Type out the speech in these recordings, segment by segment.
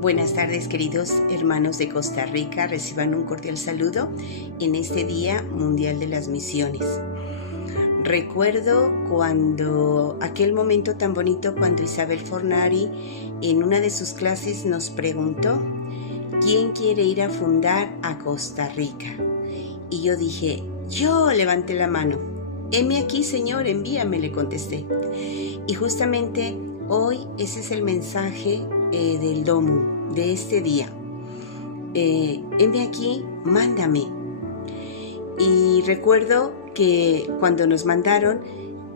Buenas tardes, queridos hermanos de Costa Rica. Reciban un cordial saludo en este Día Mundial de las Misiones. Recuerdo aquel momento tan bonito cuando Isabel Fornari en una de sus clases nos preguntó: ¿quién quiere ir a fundar a Costa Rica? Y yo dije, yo levanté la mano. Heme aquí, Señor, envíame, le contesté. Y justamente hoy ese es el mensaje del Domu, de este día. Heme aquí, mándame. Y recuerdo que cuando nos mandaron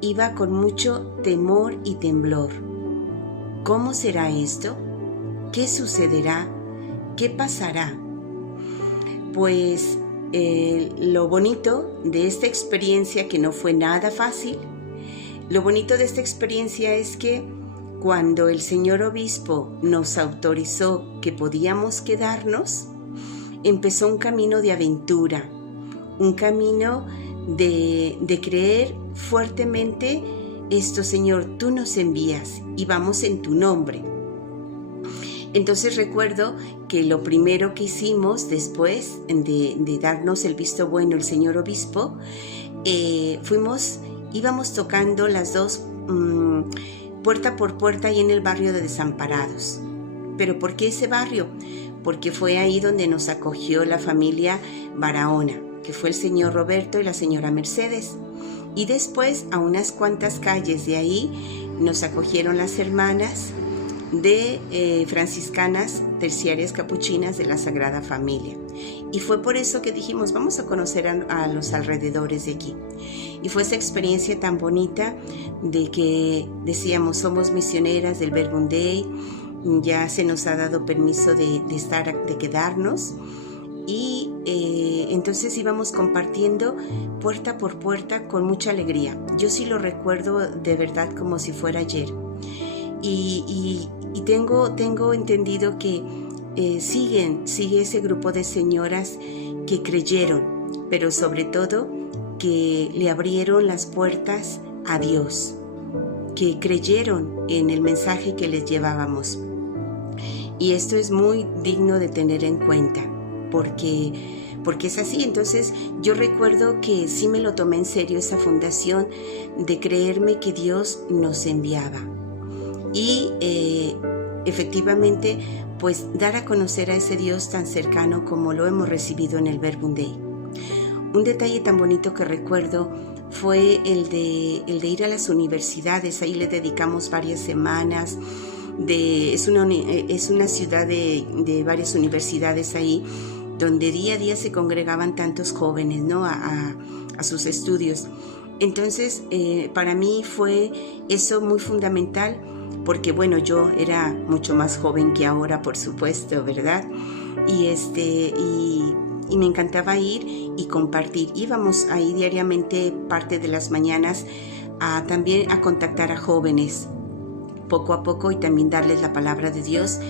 iba con mucho temor y temblor. ¿Cómo será esto? ¿Qué sucederá? ¿Qué pasará? Pues lo bonito de esta experiencia, que no fue nada fácil, lo bonito de esta experiencia es que cuando el señor obispo nos autorizó que podíamos quedarnos, empezó un camino de aventura, un camino de creer fuertemente esto: Señor, tú nos envías y vamos en tu nombre. Entonces recuerdo que lo primero que hicimos después de darnos el visto bueno el señor obispo, íbamos tocando las dos puerta por puerta ahí en el barrio de Desamparados. ¿Pero por qué ese barrio? Porque fue ahí donde nos acogió la familia Barahona, que fue el señor Roberto y la señora Mercedes. Y después, a unas cuantas calles de ahí, nos acogieron las hermanas de franciscanas terciarias capuchinas de la Sagrada Familia. Y fue por eso que dijimos, vamos a conocer a los alrededores de aquí. Y fue esa experiencia tan bonita de que decíamos, somos misioneras del Verbum Dei, ya se nos ha dado permiso de quedarnos. Y entonces íbamos compartiendo puerta por puerta con mucha alegría. Yo sí lo recuerdo de verdad como si fuera ayer. Y tengo entendido que sigue ese grupo de señoras que creyeron, pero sobre todo que le abrieron las puertas a Dios, que creyeron en el mensaje que les llevábamos. Y esto es muy digno de tener en cuenta, porque es así. Entonces yo recuerdo que sí me lo tomé en serio, esa fundación, de creerme que Dios nos enviaba. Y efectivamente, pues dar a conocer a ese Dios tan cercano como lo hemos recibido en el Verbum Dei. Un detalle tan bonito que recuerdo fue el de ir a las universidades. Ahí le dedicamos varias semanas. Es una ciudad de varias universidades ahí, donde día a día se congregaban tantos jóvenes, ¿no? a sus estudios. Entonces, para mí fue eso muy fundamental, porque bueno, yo era mucho más joven que ahora, por supuesto, ¿verdad? Y me encantaba ir y compartir. Íbamos ahí diariamente, parte de las mañanas, también a contactar a jóvenes, poco a poco, y también darles la palabra de Dios.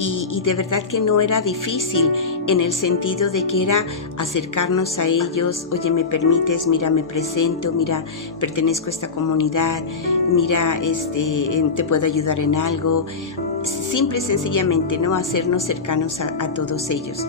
Y de verdad que no era difícil, en el sentido de que era acercarnos a ellos. Oye, ¿me permites? Mira, me presento, mira, pertenezco a esta comunidad, mira, te puedo ayudar en algo. Simple y sencillamente, ¿no? Hacernos cercanos a todos ellos.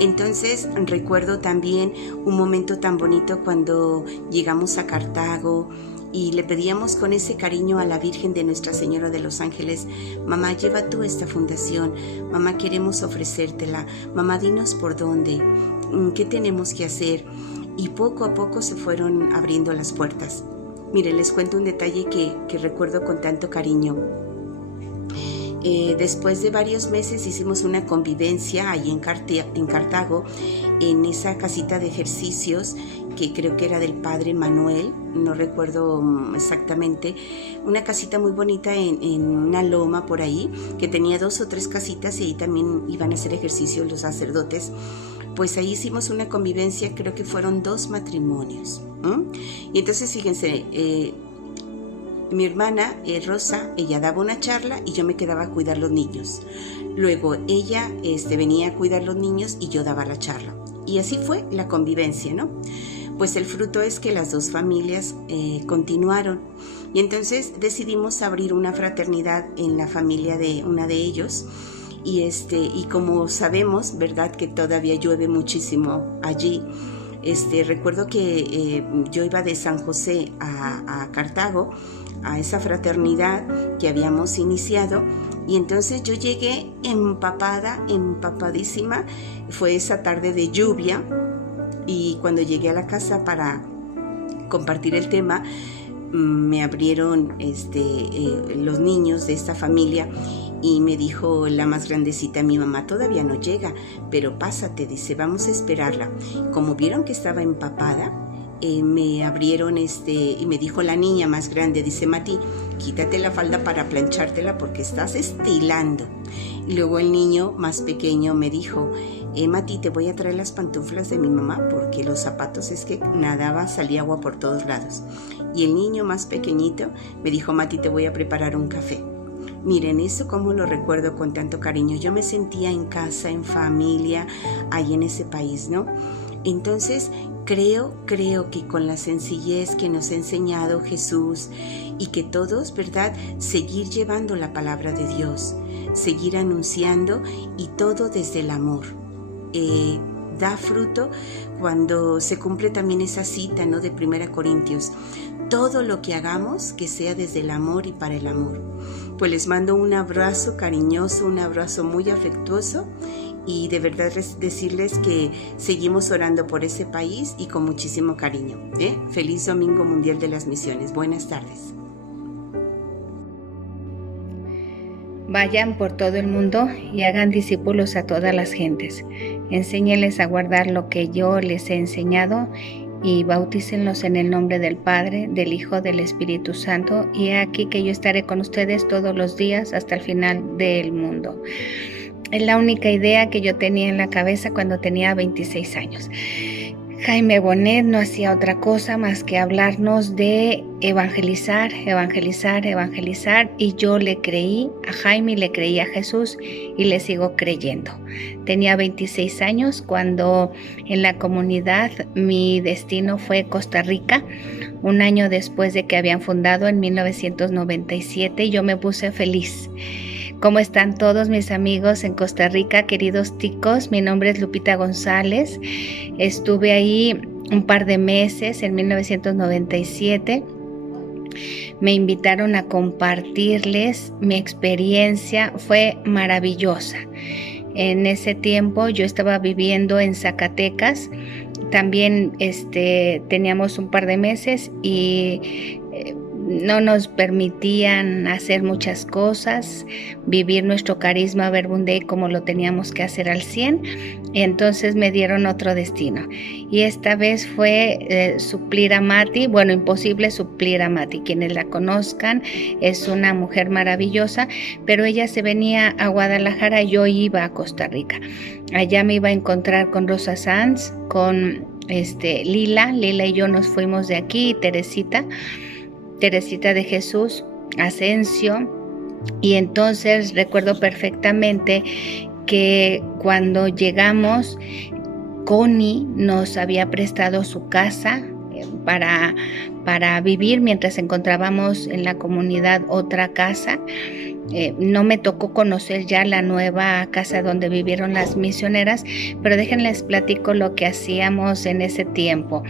Entonces recuerdo también un momento tan bonito cuando llegamos a Cartago y le pedíamos con ese cariño a la Virgen de Nuestra Señora de los Ángeles: mamá, lleva tú esta fundación, mamá, queremos ofrecértela, mamá, dinos por dónde, qué tenemos que hacer. Y poco a poco se fueron abriendo las puertas. Miren, les cuento un detalle que recuerdo con tanto cariño. Después de varios meses hicimos una convivencia ahí en Cartago, en esa casita de ejercicios que creo que era del padre Manuel, no recuerdo exactamente, una casita muy bonita en una loma por ahí, que tenía 2 o 3 casitas, y ahí también iban a hacer ejercicio los sacerdotes. Pues ahí hicimos una convivencia, creo que fueron 2 matrimonios. Y entonces fíjense, mi hermana Rosa, ella daba una charla y yo me quedaba a cuidar los niños. Luego ella venía a cuidar los niños y yo daba la charla. Y así fue la convivencia, ¿no? Pues el fruto es que las 2 familias continuaron. Y entonces decidimos abrir una fraternidad en la familia de una de ellos. y como sabemos, ¿verdad?, que todavía llueve muchísimo allí. Recuerdo que yo iba de San José a Cartago, a esa fraternidad que habíamos iniciado, y entonces yo llegué empapadísima. Fue esa tarde de lluvia, y cuando llegué a la casa para compartir el tema, me abrieron los niños de esta familia, y me dijo la más grandecita: mi mamá todavía no llega, pero pásate, dice, vamos a esperarla. Como vieron que estaba empapada, me abrieron y me dijo la niña más grande, dice: Mati, quítate la falda para planchártela porque estás estilando. Y luego el niño más pequeño me dijo: Mati, te voy a traer las pantuflas de mi mamá porque los zapatos, es que nadaba, salía agua por todos lados. Y el niño más pequeñito me dijo: Mati, te voy a preparar un café. Miren, eso como lo recuerdo con tanto cariño. Yo me sentía en casa, en familia, ahí en ese país, ¿no? Entonces, creo que con la sencillez que nos ha enseñado Jesús, y que todos, ¿verdad?, seguir llevando la palabra de Dios, seguir anunciando, y todo desde el amor. Da fruto cuando se cumple también esa cita, ¿no?, de 1 Corintios. Todo lo que hagamos, que sea desde el amor y para el amor. Pues les mando un abrazo cariñoso, un abrazo muy afectuoso, y de verdad decirles que seguimos orando por ese país y con muchísimo cariño. Feliz Domingo Mundial de las Misiones. Buenas tardes. Vayan por todo el mundo y hagan discípulos a todas las gentes. Enséñenles a guardar lo que yo les he enseñado, y bautícenlos en el nombre del Padre, del Hijo, del Espíritu Santo, y he aquí que yo estaré con ustedes todos los días hasta el final del mundo. Es la única idea que yo tenía en la cabeza cuando tenía 26 años. Jaime Bonet no hacía otra cosa más que hablarnos de evangelizar, y yo le creí a Jaime, le creí a Jesús y le sigo creyendo. Tenía 26 años cuando en la comunidad mi destino fue Costa Rica, un año después de que habían fundado en 1997, y yo me puse feliz. ¿Cómo están todos mis amigos en Costa Rica, queridos ticos? Mi nombre es Lupita González. Estuve ahí un par de meses en 1997. Me invitaron a compartirles mi experiencia. Fue maravillosa. En ese tiempo yo estaba viviendo en Zacatecas. También teníamos un par de meses y no nos permitían hacer muchas cosas, vivir nuestro carisma Verbum Dei como lo teníamos que hacer al 100, y entonces me dieron otro destino. Y esta vez fue suplir a Mati. Bueno, imposible suplir a Mati. Quienes la conozcan, es una mujer maravillosa, pero ella se venía a Guadalajara, yo iba a Costa Rica. Allá me iba a encontrar con Rosa Sanz, con Lila y yo nos fuimos de aquí, Teresita de Jesús, Asensio, y entonces recuerdo perfectamente que cuando llegamos, Connie nos había prestado su casa para vivir mientras encontrábamos en la comunidad otra casa. No me tocó conocer ya la nueva casa donde vivieron las misioneras, pero déjenles platico lo que hacíamos en ese tiempo.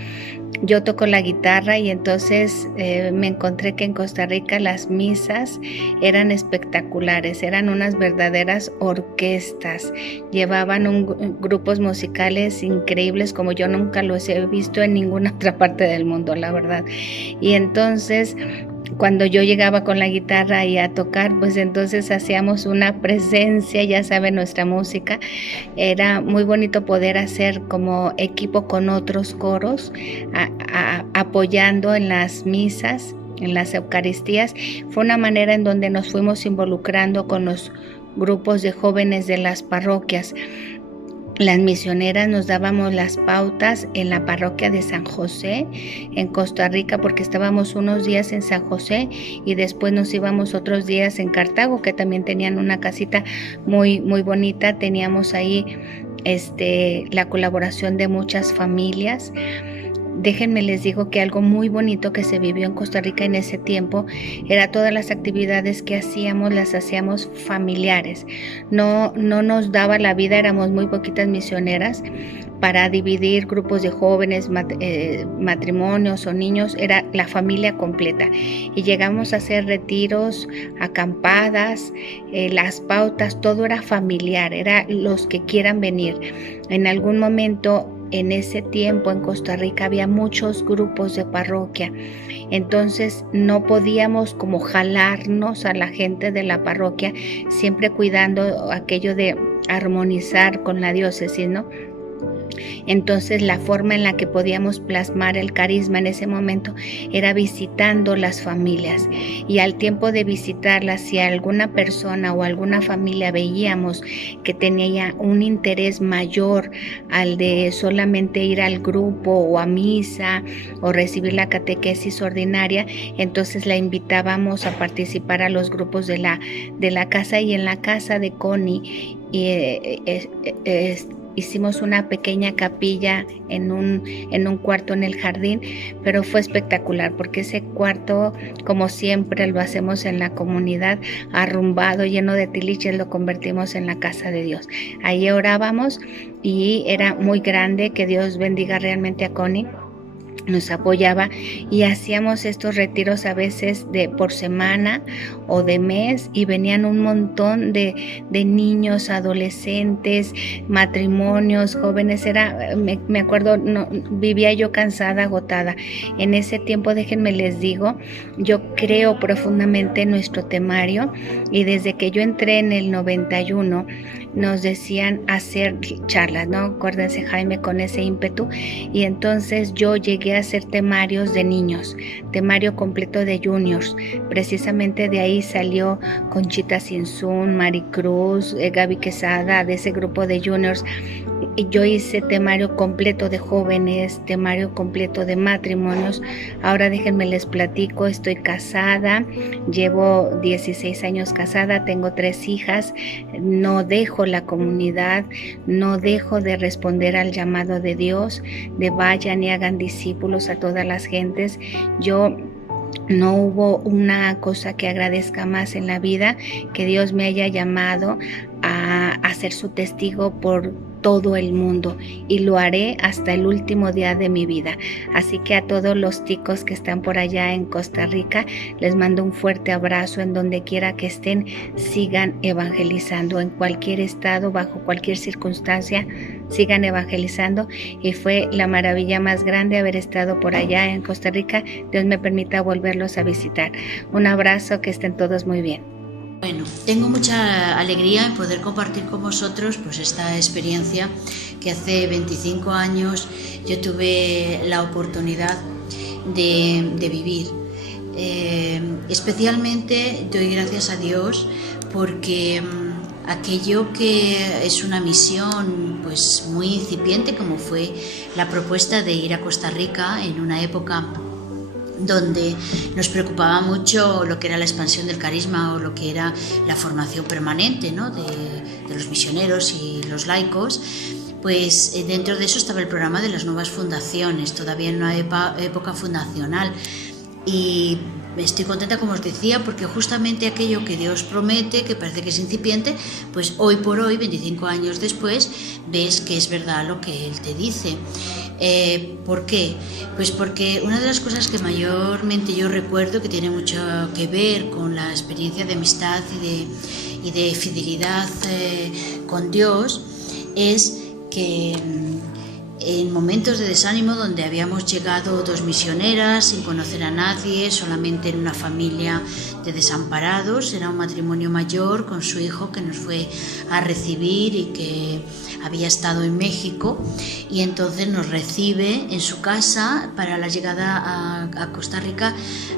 Yo toco la guitarra y entonces me encontré que en Costa Rica las misas eran espectaculares, eran unas verdaderas orquestas, llevaban grupos musicales increíbles como yo nunca los he visto en ninguna otra parte del mundo, la verdad. Y entonces cuando yo llegaba con la guitarra y a tocar, pues entonces hacíamos una presencia, ya saben, nuestra música. Era muy bonito poder hacer como equipo con otros coros, apoyando en las misas, en las Eucaristías. Fue una manera en donde nos fuimos involucrando con los grupos de jóvenes de las parroquias. Las misioneras nos dábamos las pautas en la parroquia de San José, en Costa Rica, porque estábamos unos días en San José y después nos íbamos otros días en Cartago, que también tenían una casita muy, muy bonita. Teníamos ahí la colaboración de muchas familias. déjenme les digo que algo muy bonito que se vivió en Costa Rica en ese tiempo era todas las actividades que hacíamos, las hacíamos familiares. No nos daba la vida, éramos muy poquitas misioneras para dividir grupos de jóvenes, matrimonios o niños, era la familia completa. Y llegamos a hacer retiros, acampadas, las pautas, todo era familiar, era los que quieran venir. En algún momento, en ese tiempo en Costa Rica había muchos grupos de parroquia, entonces no podíamos como jalarnos a la gente de la parroquia, siempre cuidando aquello de armonizar con la diócesis, ¿no? Entonces la forma en la que podíamos plasmar el carisma en ese momento era visitando las familias, y al tiempo de visitarlas, si alguna persona o alguna familia veíamos que tenía un interés mayor al de solamente ir al grupo o a misa o recibir la catequesis ordinaria, entonces la invitábamos a participar a los grupos de la casa. Y en la casa de Connie hicimos una pequeña capilla en un cuarto en el jardín, pero fue espectacular porque ese cuarto, como siempre lo hacemos en la comunidad, arrumbado, lleno de tiliches, lo convertimos en la casa de Dios. Ahí orábamos y era muy grande. Que Dios bendiga realmente a Connie. Nos apoyaba y hacíamos estos retiros a veces por semana o de mes, y venían un montón de niños, adolescentes, matrimonios, jóvenes. Me acuerdo, vivía yo cansada, agotada. En ese tiempo, déjenme les digo, yo creo profundamente en nuestro temario, y desde que yo entré en el 91 nos decían hacer charlas, ¿no? Acuérdense, Jaime, con ese ímpetu. Y entonces yo llegué a hacer temarios de niños, temario completo de juniors. Precisamente de ahí salió Conchita Sinsun, Maricruz, Gaby Quesada, de ese grupo de juniors. Y yo hice temario completo de jóvenes, temario completo de matrimonios. Ahora déjenme les platico, estoy casada, llevo 16 años casada, tengo 3 hijas, no dejo la comunidad, no dejo de responder al llamado de Dios, de vayan y hagan discípulos a todas las gentes. No hubo una cosa que agradezca más en la vida que Dios me haya llamado a ser su testigo por todo el mundo, y lo haré hasta el último día de mi vida. Así que a todos los ticos que están por allá en Costa Rica, les mando un fuerte abrazo. En donde quiera que estén, sigan evangelizando, en cualquier estado, bajo cualquier circunstancia, sigan evangelizando. Y fue la maravilla más grande haber estado por allá en Costa Rica. Dios me permita volverlos a visitar. Un abrazo, que estén todos muy bien. Bueno, tengo mucha alegría en poder compartir con vosotros pues esta experiencia que hace 25 años yo tuve la oportunidad de vivir. Especialmente doy gracias a Dios porque aquello que es una misión pues muy incipiente, como fue la propuesta de ir a Costa Rica en una época donde nos preocupaba mucho lo que era la expansión del carisma o lo que era la formación permanente, ¿no? de los misioneros y los laicos, pues dentro de eso estaba el programa de las nuevas fundaciones, todavía en una época fundacional. Y estoy contenta, como os decía, porque justamente aquello que Dios promete, que parece que es incipiente, pues hoy por hoy, 25 años después, ves que es verdad lo que Él te dice. ¿Por qué? Pues porque una de las cosas que mayormente yo recuerdo, que tiene mucho que ver con la experiencia de amistad y de fidelidad con Dios, es que en momentos de desánimo, donde habíamos llegado 2 misioneras sin conocer a nadie, solamente en una familia de desamparados, era un matrimonio mayor con su hijo que nos fue a recibir y que había estado en México, y entonces nos recibe en su casa para la llegada a Costa Rica.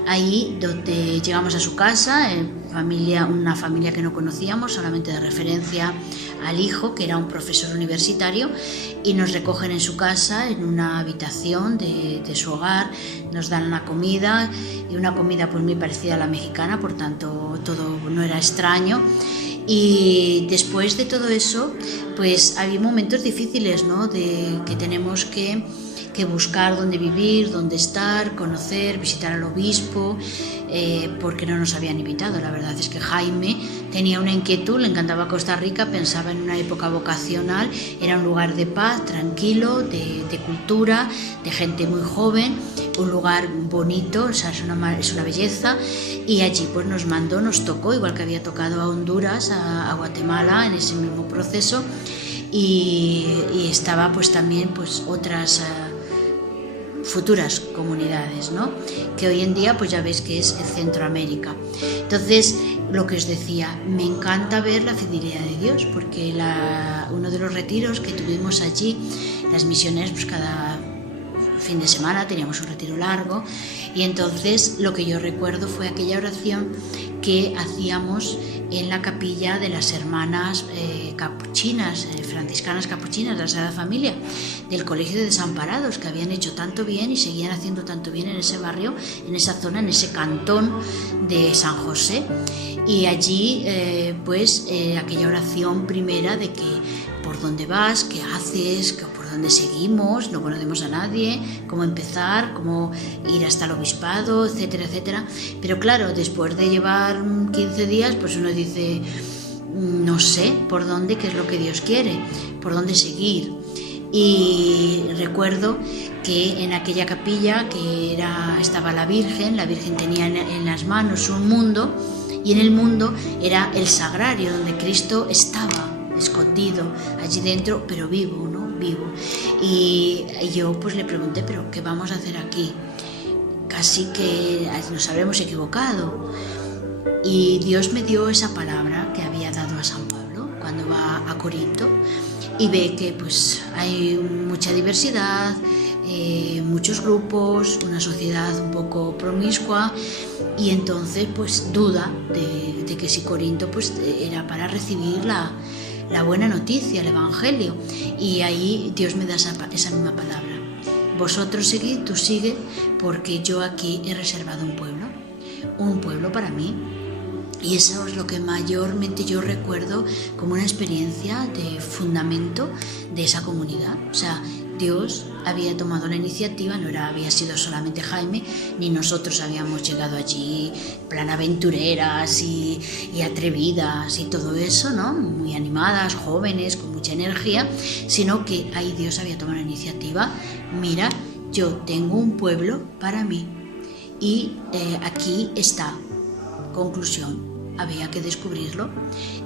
Ahí donde llegamos a su casa, una familia que no conocíamos, solamente de referencia al hijo, que era un profesor universitario, y nos recogen en su casa, en una habitación de su hogar, nos dan una comida, y una comida pues muy parecida a la mexicana, por tanto todo no era extraño. Y después de todo eso, pues había momentos difíciles, ¿no? Que tenemos que que buscar dónde vivir, dónde estar, conocer, visitar al obispo, porque no nos habían invitado. La verdad es que Jaime tenía una inquietud, le encantaba Costa Rica, pensaba en una época vocacional, era un lugar de paz, tranquilo, de cultura, de gente muy joven, un lugar bonito, o sea, es una belleza, y allí pues nos tocó, igual que había tocado a Honduras, a Guatemala en ese mismo proceso, y estaba pues también pues otras futuras comunidades, ¿no? Que hoy en día pues ya ves que es Centroamérica. Entonces, lo que os decía, me encanta ver la fidelidad de Dios, porque uno de los retiros que tuvimos allí, las misiones, pues cada fin de semana teníamos un retiro largo, y entonces lo que yo recuerdo fue aquella oración que hacíamos en la capilla de las hermanas capuchinas, franciscanas capuchinas de la Sagrada Familia, del Colegio de Desamparados, que habían hecho tanto bien y seguían haciendo tanto bien en ese barrio, en esa zona, en ese cantón de San José. Y allí aquella oración primera de que por dónde vas, qué haces, por dónde seguimos, no conocemos a nadie, cómo empezar, cómo ir hasta el obispado, etcétera, etcétera. Pero claro, después de llevar 15 días, pues uno dice, no sé por dónde, qué es lo que Dios quiere, por dónde seguir. Y recuerdo que en aquella capilla estaba la Virgen tenía en las manos un mundo, y en el mundo era el sagrario donde Cristo estaba escondido allí dentro, pero vivo, ¿no? Vivo. Y yo pues le pregunté, ¿pero qué vamos a hacer aquí? Casi que nos habremos equivocado. Y Dios me dio esa palabra que había dado a San Pablo cuando va a Corinto y ve que pues hay mucha diversidad, muchos grupos, una sociedad un poco promiscua, y entonces pues duda de que si Corinto pues era para recibir la buena noticia, el Evangelio. Y ahí Dios me da esa misma palabra: vosotros seguid, tú sigue, porque yo aquí he reservado un pueblo para mí. Y eso es lo que mayormente yo recuerdo como una experiencia de fundamento de esa comunidad. O sea, Dios había tomado la iniciativa, había sido solamente Jaime, ni nosotros habíamos llegado allí plan aventureras y atrevidas y todo eso, ¿no? Muy animadas, jóvenes, con mucha energía, sino que ahí Dios había tomado la iniciativa. Mira, yo tengo un pueblo para mí, y aquí está. Conclusión, había que descubrirlo,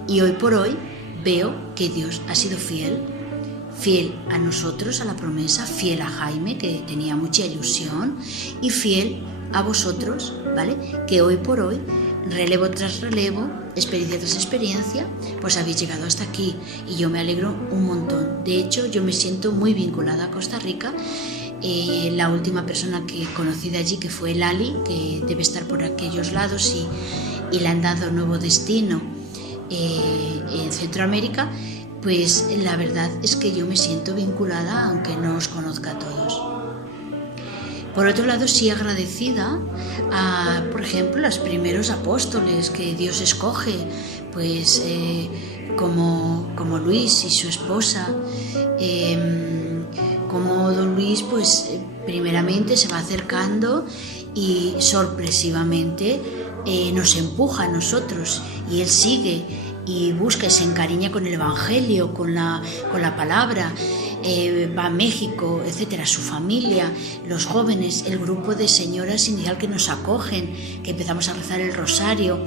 y hoy por hoy veo que Dios ha sido fiel a nosotros, a la promesa, fiel a Jaime, que tenía mucha ilusión, y fiel a vosotros, ¿vale? Que hoy por hoy, relevo tras relevo, experiencia tras experiencia, pues habéis llegado hasta aquí, y yo me alegro un montón. De hecho, yo me siento muy vinculada a Costa Rica. La última persona que conocí de allí, que fue Lali, que debe estar por aquellos lados, y le han dado nuevo destino en Centroamérica, pues la verdad es que yo me siento vinculada, aunque no os conozca a todos. Por otro lado, sí agradecida a, por ejemplo, los primeros apóstoles que Dios escoge, pues como Luis y su esposa, como don Luis, pues primeramente se va acercando y sorpresivamente nos empuja a nosotros, y él sigue y busca y se encariña con el Evangelio, con la palabra. Va a México, etcétera, su familia, los jóvenes, el grupo de señoras inicial que nos acogen, que empezamos a rezar el rosario,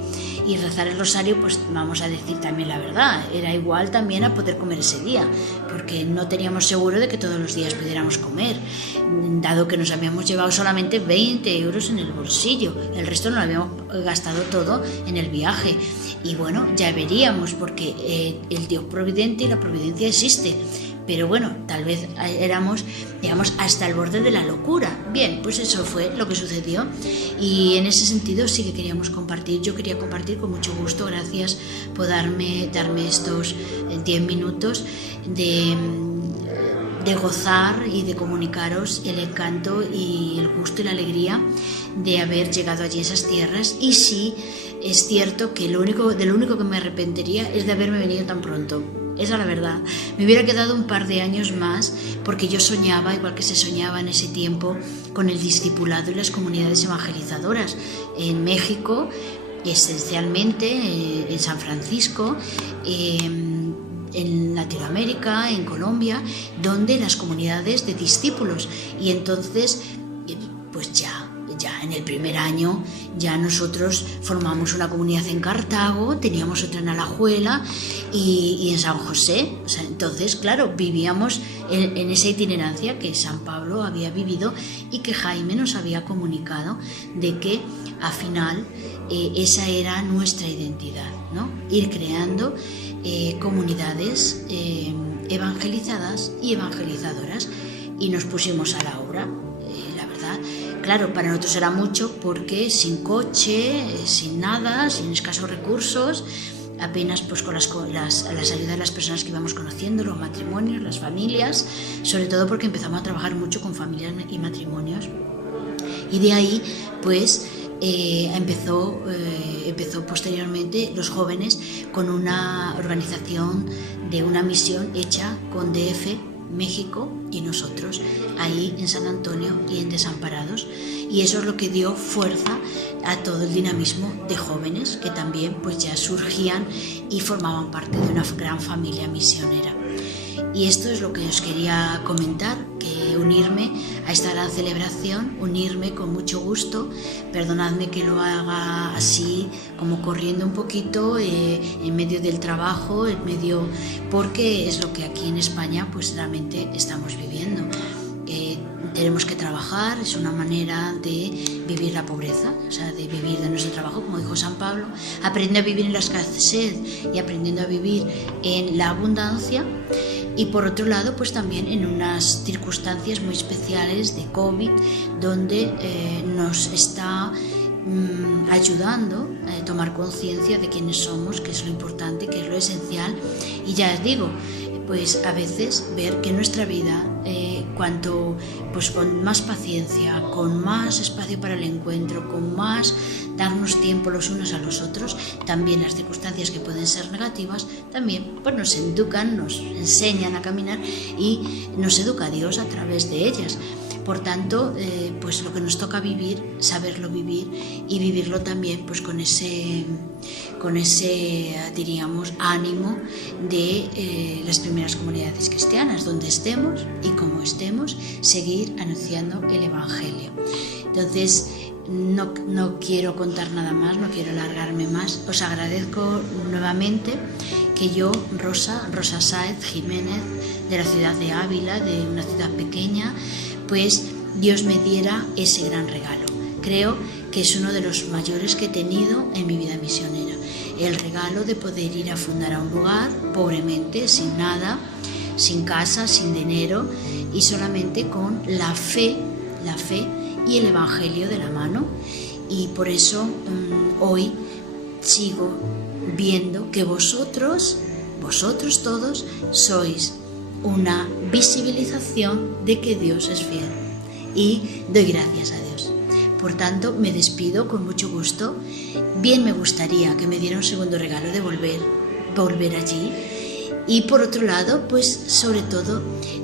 y rezar el rosario, pues vamos a decir también la verdad, era igual también a poder comer ese día, porque no teníamos seguro de que todos los días pudiéramos comer, dado que nos habíamos llevado solamente 20 euros en el bolsillo, el resto nos lo habíamos gastado todo en el viaje. Y bueno, ya veríamos, porque el Dios providente y la providencia existe. Pero bueno, tal vez éramos, digamos, hasta el borde de la locura. Bien, pues eso fue lo que sucedió, y en ese sentido sí que queríamos compartir. Yo quería compartir con mucho gusto. Gracias por darme estos 10 minutos de gozar y de comunicaros el encanto y el gusto y la alegría de haber llegado allí a esas tierras. Y sí, es cierto que de lo único que me arrepentiría es de haberme venido tan pronto. esa es la verdad. Me hubiera quedado un par de años más porque yo soñaba, igual que se soñaba en ese tiempo, con el discipulado y las comunidades evangelizadoras en México, esencialmente en San Francisco, en Latinoamérica, en Colombia, donde las comunidades de discípulos. Y entonces, pues ya en el primer año ya nosotros formamos una comunidad en Cartago, teníamos otra en Alajuela y en San José. O sea, entonces, claro, vivíamos en esa itinerancia que San Pablo había vivido y que Jaime nos había comunicado, de que al final esa era nuestra identidad, ¿no? Ir creando comunidades evangelizadas y evangelizadoras, y nos pusimos a la obra. La verdad, claro, para nosotros era mucho porque sin coche, sin nada, sin escasos recursos, apenas pues con las ayudas de las personas que íbamos conociendo, los matrimonios, las familias, sobre todo porque empezamos a trabajar mucho con familias y matrimonios, y de ahí pues empezó posteriormente los jóvenes con una organización de una misión hecha con DF, México y nosotros, ahí en San Antonio y en Desamparados, y eso es lo que dio fuerza a todo el dinamismo de jóvenes que también pues ya surgían y formaban parte de una gran familia misionera. Y esto es lo que os quería comentar, que unirme a esta gran celebración, unirme con mucho gusto. Perdonadme que lo haga así, como corriendo un poquito, en medio del trabajo, porque es lo que aquí en España pues realmente estamos viviendo. Tenemos que trabajar, es una manera de vivir la pobreza, o sea, de vivir de nuestro trabajo, como dijo San Pablo, aprendiendo a vivir en la escasez y aprendiendo a vivir en la abundancia. Y por otro lado, pues también en unas circunstancias muy especiales de COVID, donde nos está ayudando a tomar conciencia de quiénes somos, qué es lo importante, qué es lo esencial. Y ya os digo, pues a veces ver que nuestra vida, cuanto pues con más paciencia, con más espacio para el encuentro, con más darnos tiempo los unos a los otros, también las circunstancias que pueden ser negativas, también pues nos educan, nos enseñan a caminar y nos educa Dios a través de ellas. Por tanto, pues lo que nos toca vivir, saberlo vivir y vivirlo también pues con ese diríamos, ánimo de las primeras comunidades cristianas, donde estemos y como estemos, seguir anunciando el Evangelio. Entonces, no quiero contar nada más, no quiero alargarme más. Os agradezco nuevamente que yo, Rosa Sáez Jiménez, de la ciudad de Ávila, de una ciudad pequeña, pues Dios me diera ese gran regalo. Creo que es uno de los mayores que he tenido en mi vida misionera. El regalo de poder ir a fundar a un lugar, pobremente, sin nada, sin casa, sin dinero, y solamente con la fe y el Evangelio de la mano. Y por eso hoy sigo viendo que vosotros todos sois una visibilización de que Dios es fiel, y doy gracias a Dios. Por tanto, me despido con mucho gusto. Bien me gustaría que me diera un segundo regalo de volver allí, y por otro lado, pues sobre todo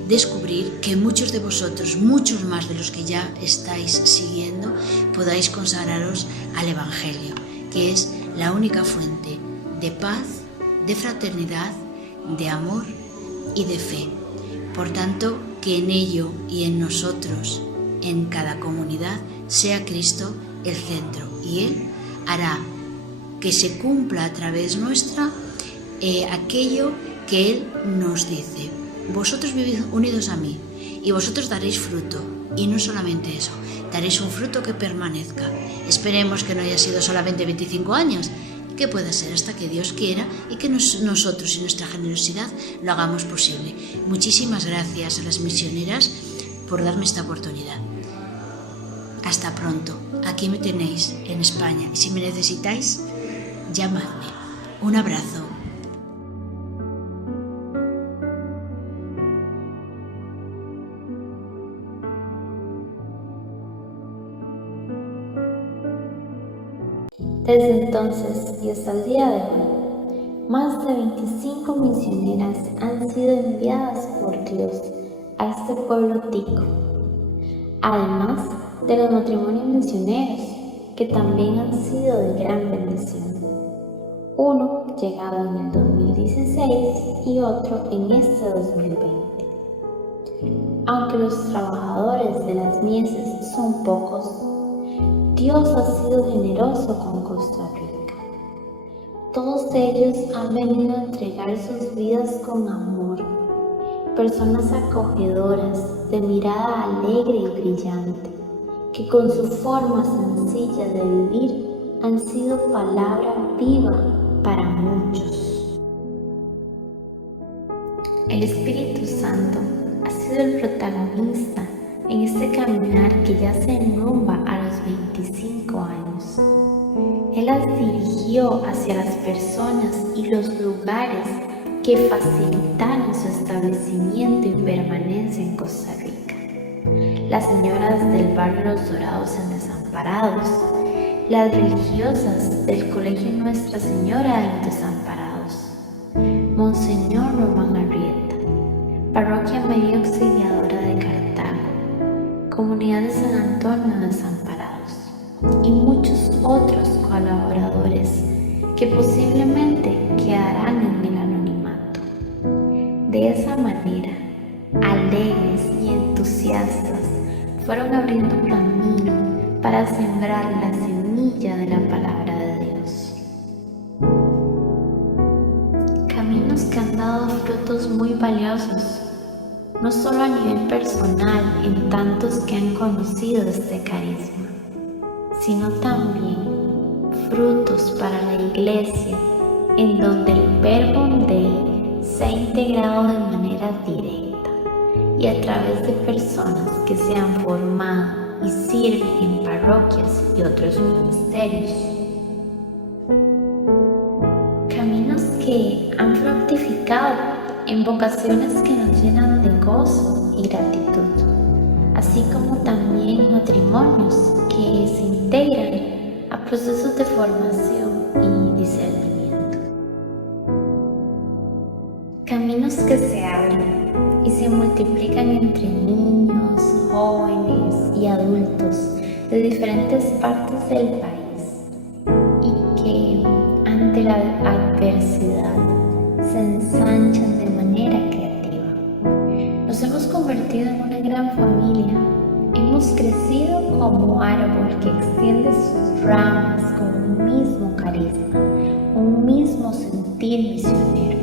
descubrir que muchos de vosotros, muchos más de los que ya estáis siguiendo, podáis consagraros al Evangelio, que es la única fuente de paz, de fraternidad, de amor y de fe. Por tanto, que en ello y en nosotros, en cada comunidad, sea Cristo el centro, y Él hará que se cumpla a través nuestra aquello que Él nos dice. Vosotros vivid unidos a mí y vosotros daréis fruto, y no solamente eso, daréis un fruto que permanezca. Esperemos que no haya sido solamente 25 años, que pueda ser hasta que Dios quiera, y que nosotros y nuestra generosidad lo hagamos posible. Muchísimas gracias a las misioneras por darme esta oportunidad. Hasta pronto. Aquí me tenéis en España, y si me necesitáis, llamadme. Un abrazo. Desde entonces y hasta el día de hoy, Más de 25 misioneras han sido enviadas por Dios a este pueblo tico, además de los matrimonios misioneros, que también han sido de gran bendición. Uno llegado en el 2016 y otro en este 2020. Aunque los trabajadores de las mieses son pocos, Dios ha sido generoso con Costa Rica. Todos ellos han venido a entregar sus vidas con amor, personas acogedoras, de mirada alegre y brillante, que con su forma sencilla de vivir han sido palabra viva para muchos. El Espíritu Santo ha sido el protagonista en este caminar que ya se enrumba a los 25 años. Él las dirigió hacia las personas y los lugares que facilitaron su establecimiento y permanencia en Costa Rica. Las señoras del barrio Los Dorados en Desamparados, las religiosas del Colegio Nuestra Señora de los Desamparados, Monseñor Román Arrieta, Parroquia María Auxiliadora de Cartago, Comunidad de San Antonio de Desamparados y muchos otros colaboradores que posiblemente quedarán en el anonimato. De esa manera, alegres y entusiastas, fueron abriendo camino para sembrar la semilla de la palabra de Dios. Caminos que han dado frutos muy valiosos, no solo a nivel personal en tantos que han conocido este carisma, sino también frutos para la Iglesia, en donde el verbo Dei se ha integrado de manera directa y a través de personas que se han formado y sirven en parroquias y otros ministerios. Caminos que han fructificado en vocaciones que nos llenan de gozo y gratitud, así como también matrimonios que se integran a procesos de formación y discernimiento. Caminos que se abren y se multiplican entre niños, jóvenes y adultos de diferentes partes del país y que ante la adversidad se ensanchan de manera creativa. Nos hemos convertido en una gran familia. Hemos crecido como árbol que extiende sus ramas con un mismo carisma, un mismo sentir misionero.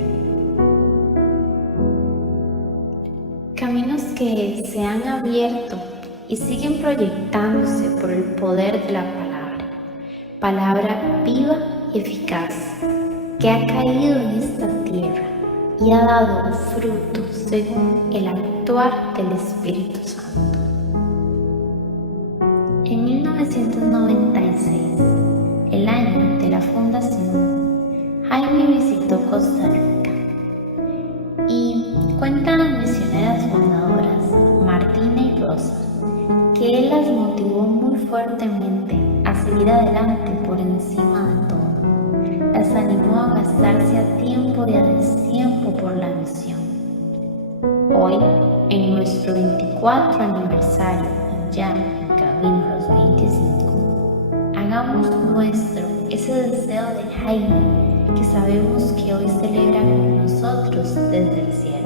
Caminos que se han abierto y siguen proyectándose por el poder de la palabra viva y eficaz, que ha caído en esta tierra y ha dado frutos según el actuar del Espíritu Santo. En 1996, el año de la fundación, Jaime visitó Costa Rica y cuentan las misioneras fundadoras Martina y Rosa que él las motivó muy fuertemente a seguir adelante por encima de todo. Las animó a gastarse a tiempo y a destiempo por la misión. Hoy, en nuestro 24 aniversario y ya en camino a los 25, hagamos nuestro ese deseo de Jaime que sabemos que hoy celebra con nosotros desde el cielo.